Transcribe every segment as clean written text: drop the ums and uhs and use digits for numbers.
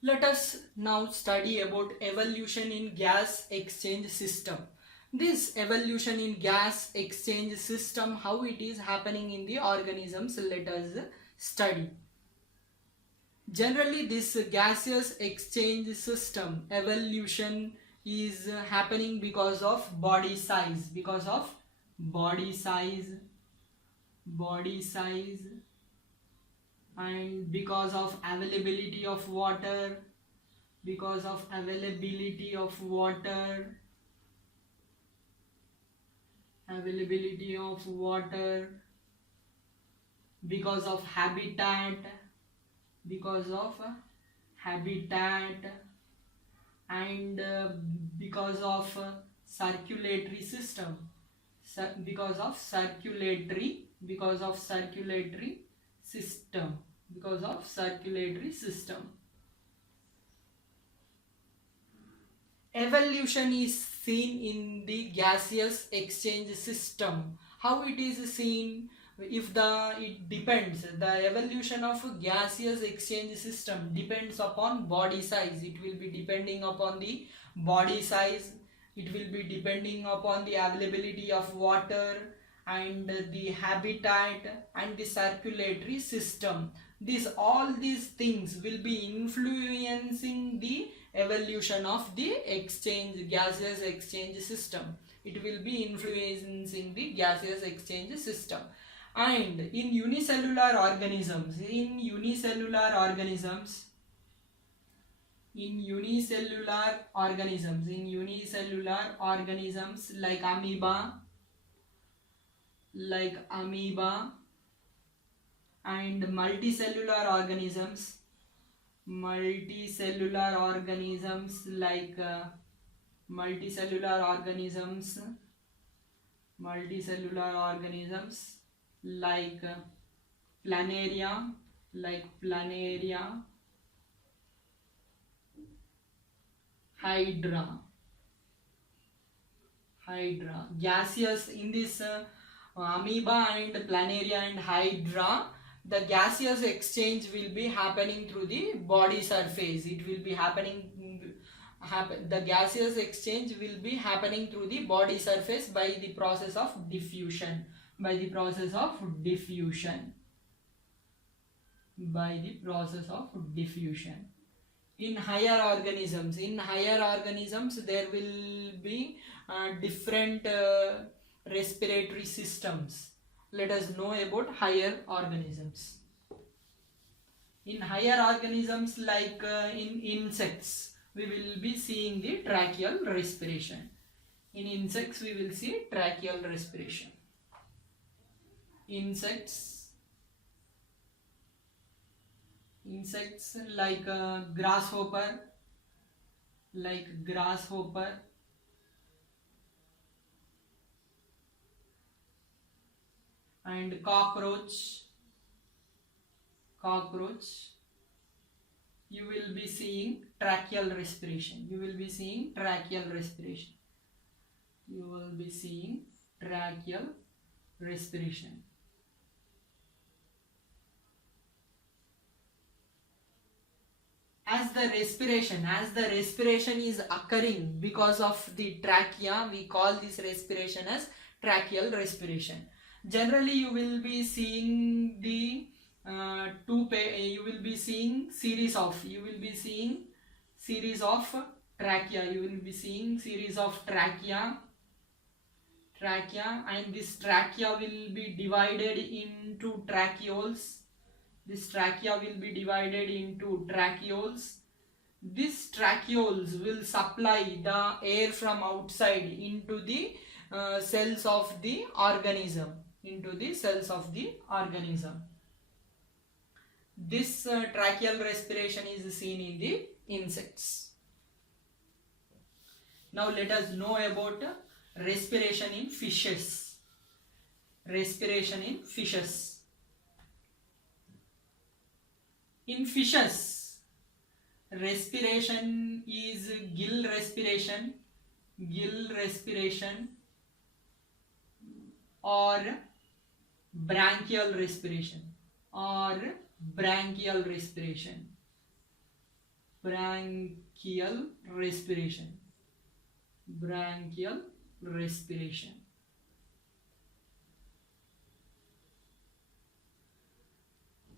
Let us now study about evolution in gas exchange system. This evolution in gas exchange system, how it is happening in the organisms, let us study. Generally, this gaseous exchange system evolution is happening because of body size, body size, body size, and because of availability of water, because of availability of water, availability of water, because of habitat, because of habitat, and because of circulatory system, because of circulatory, because of circulatory system, because of circulatory system. Evolution is seen in the gaseous exchange system. How it is seen? If it depends, the evolution of a gaseous exchange system depends upon body size. It will be depending upon the body size, it will be depending upon the availability of water and the habitat and the circulatory system. All these things will be influencing the evolution of the gaseous exchange system. It will be influencing the gaseous exchange system. And in unicellular organisms, in unicellular organisms, like amoeba and multicellular organisms, multicellular organisms like multicellular organisms multicellular organisms like planaria, hydra, gaseous. In this amoeba and planaria and hydra, the gaseous exchange will be happening through the body surface. It will be the gaseous exchange will be happening through the body surface by the process of diffusion, by the process of diffusion, by the process of diffusion. In higher organisms, there will be different respiratory systems. Let us know about higher organisms. In higher organisms like in insects, we will be seeing the tracheal respiration. In insects we will see tracheal respiration. Insects like grasshopper, and cockroach, you will be seeing tracheal respiration. You will be seeing tracheal respiration. As the respiration is occurring because of the trachea, we call this respiration as tracheal respiration. Generally you will be seeing the you will be seeing series of trachea. You will be seeing series of trachea, and this trachea will be divided into tracheoles. This trachea will be divided into tracheoles. These tracheoles will supply the air from outside into the cells of the organism. This tracheal respiration is seen in the insects. Now let us know about respiration in fishes. In fishes, respiration is gill respiration, or branchial respiration, Branchial respiration. Branchial respiration.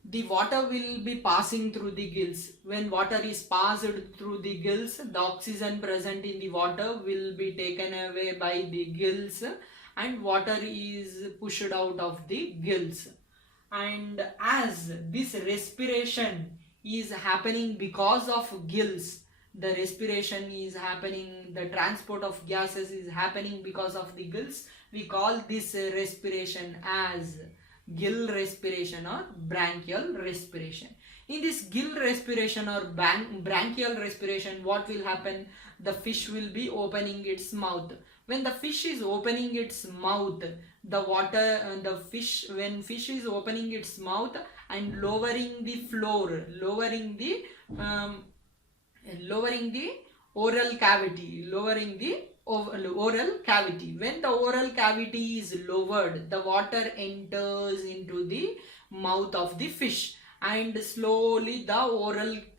The water will be passing through the gills. When water is passed through the gills, the oxygen present in the water will be taken away by the gills and water is pushed out of the gills. And as this respiration is happening because of gills, the respiration is happening, the transport of gases is happening because of the gills, we call this respiration as gill respiration or branchial respiration. In this gill respiration or branchial respiration, what will happen? The fish will be opening its mouth. When the fish is opening its mouth, the water, when fish is opening its mouth and lowering the floor, lowering the oral cavity, lowering the oral cavity. When the oral cavity is lowered, the water enters into the mouth of the fish and slowly the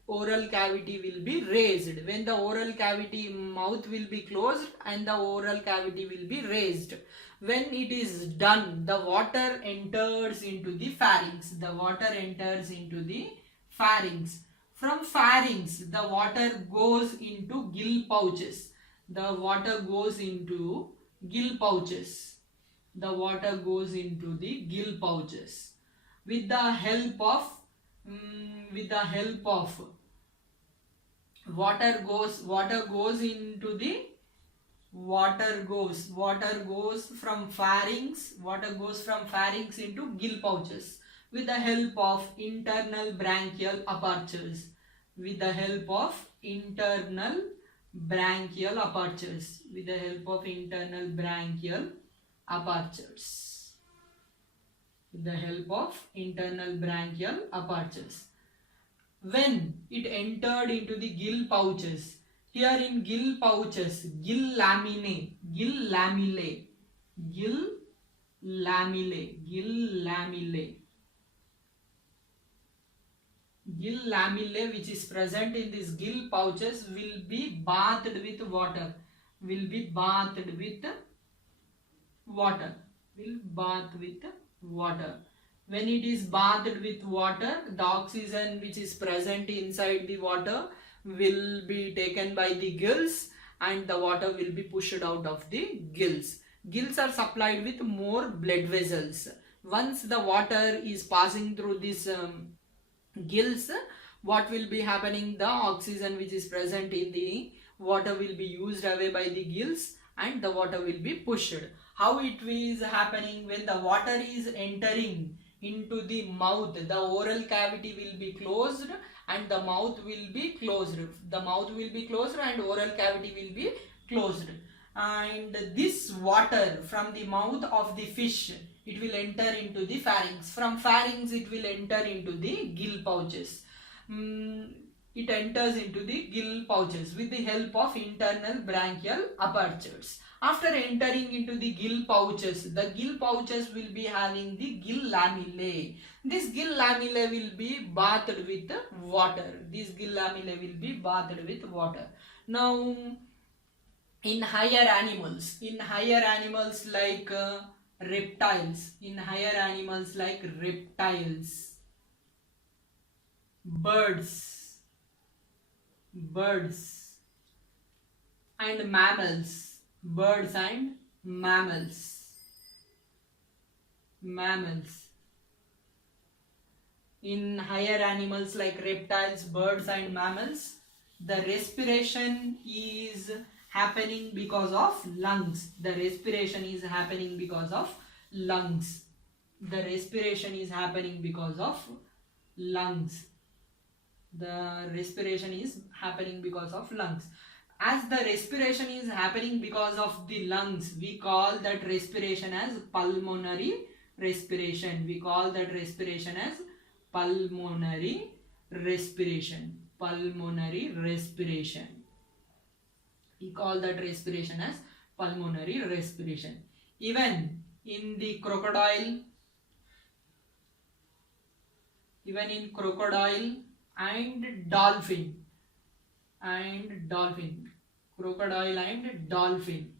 oral cavity will be raised. When the oral cavity, mouth will be closed and the oral cavity will be raised. When it is done, the water enters into the pharynx. The water enters into the pharynx. From pharynx, the water goes into gill pouches. The water goes into gill pouches. The water goes into the gill pouches. With the help of water goes into the water goes from pharynx into gill pouches with the help of internal branchial apertures. With the help of internal branchial apertures. With the help of internal branchial apertures. With the help of internal branchial apertures. When it entered into the gill pouches, here in gill pouches, gill laminae, which is present in these gill pouches will be bathed with water. When it is bathed with water, the oxygen which is present inside the water will be taken by the gills and the water will be pushed out of the gills. Gills are supplied with more blood vessels. Once the water is passing through these gills, what will be happening? The oxygen which is present in the water will be used away by the gills and the water will be pushed. How it is happening? When the water is entering into the mouth, the oral cavity will be closed and the mouth will be closed. The mouth will be closed and oral cavity will be closed. And this water from the mouth of the fish, it will enter into the pharynx. From pharynx, it will enter into the gill pouches. It enters into the gill pouches with the help of internal branchial apertures. After entering into the gill pouches, the gill pouches will be having the gill lamellae. This gill lamellae will be bathed with water. Now, in higher animals like reptiles, birds and mammals. In higher animals like reptiles, birds and mammals, the respiration is happening because of lungs. The respiration is happening because of lungs. The respiration is happening because of lungs. As the respiration is happening because of the lungs, we call that respiration as pulmonary respiration. Pulmonary respiration. We call that respiration as pulmonary respiration. Even in crocodile and dolphin, and dolphin. Crocodile and dolphin.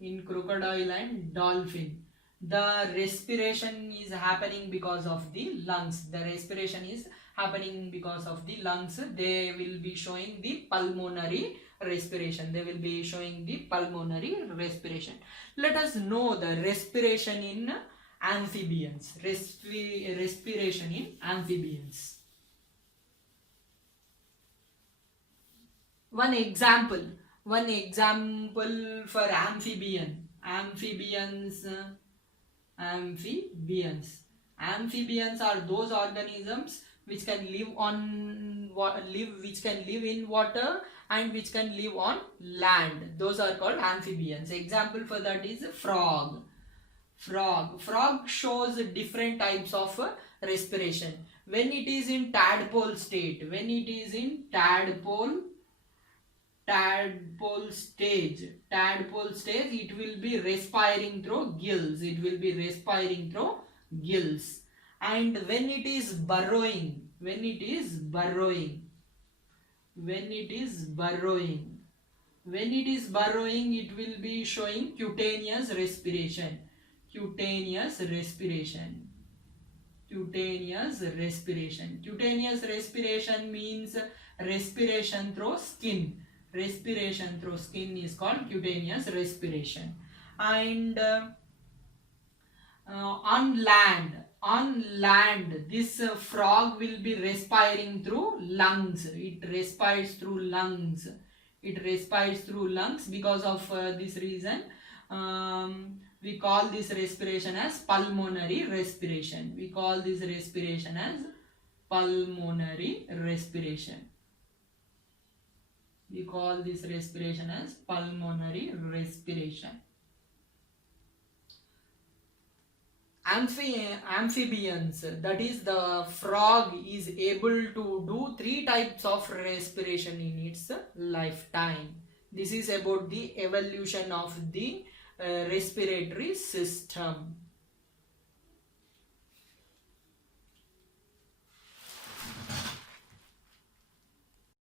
In crocodile and dolphin, the respiration is happening because of the lungs. The respiration is happening because of the lungs. They will be showing the pulmonary respiration. They will be showing the pulmonary respiration. Let us know the respiration in amphibians. Respiration in amphibians. One example for amphibians. Amphibians are those organisms which can which can live in water and which can live on land. Those are called amphibians. Example for that is frog. Frog shows different types of respiration. When it is in tadpole stage, it will be respiring through gills. And when it is burrowing, it will be showing cutaneous respiration. Cutaneous respiration means respiration through skin. Respiration through skin is called cutaneous respiration. And on land, this frog will be respiring through lungs. It respires through lungs. Because of this reason, we call this respiration as pulmonary respiration. Amphibians, that is the frog, is able to do 3 types of respiration in its lifetime. This is about the evolution of the respiratory system.